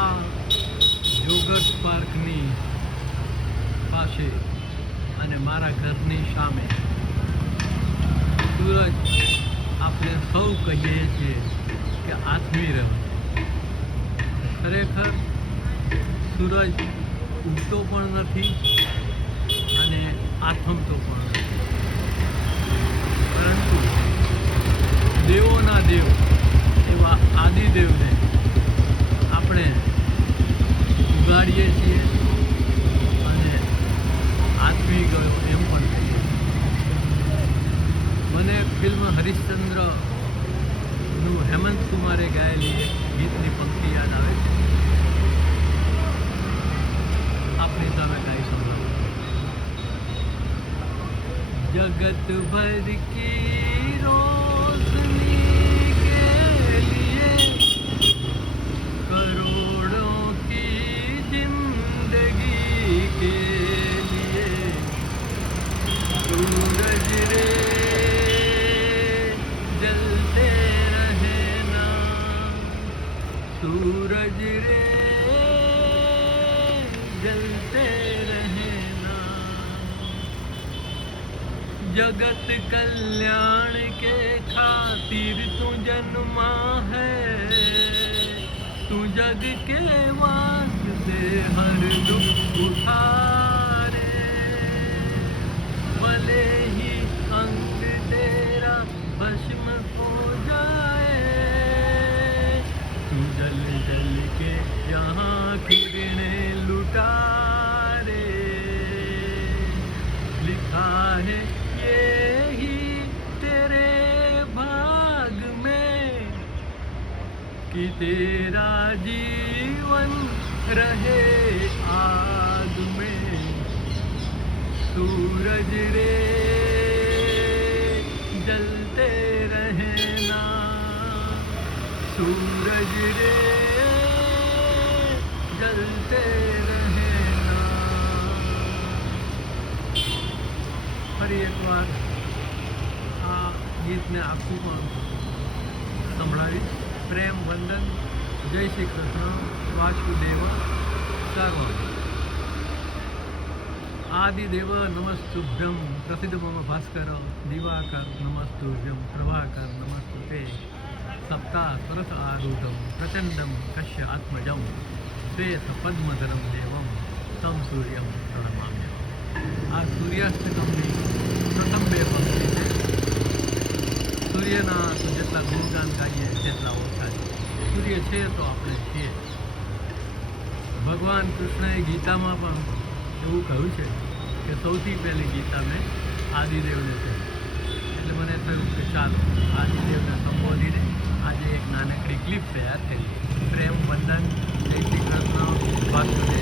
આ યોગર્સ પાર્કની પાસે અને મારા ઘરની સામે. સૂરજ આપણે સૌ કહીએ છીએ કે આથમી રહ્યો ખરેખર સૂરજ ઉગતો પણ નથી અને આથમતો પણ નથી. પરંતુ દેવોના દેવ એવા આદિદેવને આપણે બેસાડીએ છીએ અને આદમી ગયો એમ પણ કહીએ. મને ફિલ્મ હરિશ્ચંદ્રનું હેમંત કુમારે ગાયેલી એક ગીતની પંક્તિ યાદ આવે છે. આપણી સામે ગાઈ સંભળાવું. જગત ભર કી રો सूरज रे जलते रहना जगत कल्याण के खातिर तू जन्मा है। तू जग के वास्ते हर दुख उठारे। भले ही अंग तेरा भस्म हो जाए। तू जल जल के यहाँ किरणें लुटारे। लिखा है ये ही तेरे भाग में कि तेरा जीवन रहे आग में। सूरज रे, जलते रहना सूरज रे, जलते रहना हर एक बार आ गीत में आपको कौन? संभाली प्रेम वंदन પ્રેમ વંદન જય શ્રી કૃષ્ણ વાસુદેવ સર્વમ આદિદેવ નમસ્તુભ્યમ પ્રસિદ્ધ મમ ભાસ્કર દિવાકર નમસ્તુભ્યમ પ્રભાકર નમસ્તુતે સપ્તાહ સરસ આરૂઢમ પ્રચંડમ કશ્ય આત્મજમ શ્વેત પદ્મધરમ દેવમ તમ સૂર્યમ પ્રણમામ્ય આ સૂર્યાસ્તકમની પ્રથમ બે પંક્તિ છે સૂર્યના તો જેટલા ગુણગાન ગાઈએ તેટલા ઓછા છે છે તો આપણે છીએ. ભગવાન કૃષ્ણએ ગીતામાં પણ એવું કહ્યું છે કે સૌથી પહેલી ગીતા મેં આદિદેવને છે એટલે મને થયું કે ચાલો, આદિદેવને સંબોધીને આજે એક નાનકડી ક્લિપ તૈયાર કરી પ્રેમ, વંદન, જય શ્રી કૃષ્ણ